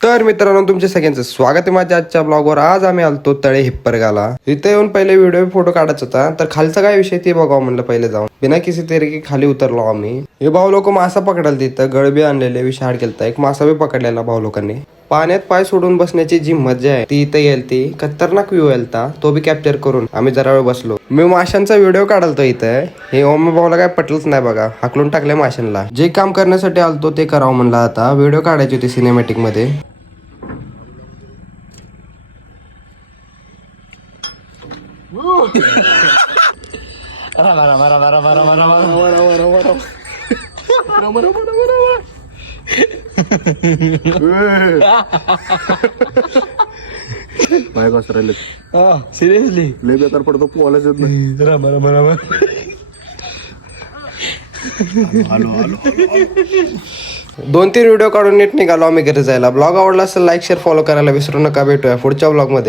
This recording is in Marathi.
तर मित्रांनो तुमच्या सगळ्यांचं स्वागत आहे माझ्या आजच्या ब्लॉगवर। आज आम्ही आलतो तळे हिप्परगाला। इथे येऊन पहिले व्हिडिओ फोटो काढायचा होता, तर खालचा काय विषय ते बघावं म्हणलं पहिले जाऊन। बिना किसी तरीके खाली उतरलो आम्ही। हे भाऊ लोक मासा पकडायला तिथं गळबी आणलेले विषाड केलता, एक मासा बी पकडलेला भाऊ लोकांनी। पाण्यात पाय सोडून बसण्याची जी मजा आहे ती इथे येईल, ती खतरनाक व्ह्यू येलता, तो बी कॅप्चर करून आम्ही जरा वेळ बसलो। मी माशांचा व्हिडिओ काढलतो इथं। हे ओम भाऊला काय पटलंच नाही बघा, हाकलून टाकले माशांना। जे काम करण्यासाठी आलतो ते करावं म्हणलं, आता व्हिडिओ काढायची होती सिनेमॅटिक मध्ये। पाय घसरायले सिरियसली लय बेकार पडतो पोहायलाच येत नाही। हॅलो हॅलो 2-3 व्हिडिओ काढून नीट निघालो आम्ही घरी जायला। ब्लॉग आवडला असेल लाईक शेअर फॉलो करायला विसरू नका। भेटूया पुढच्या ब्लॉग मध्ये।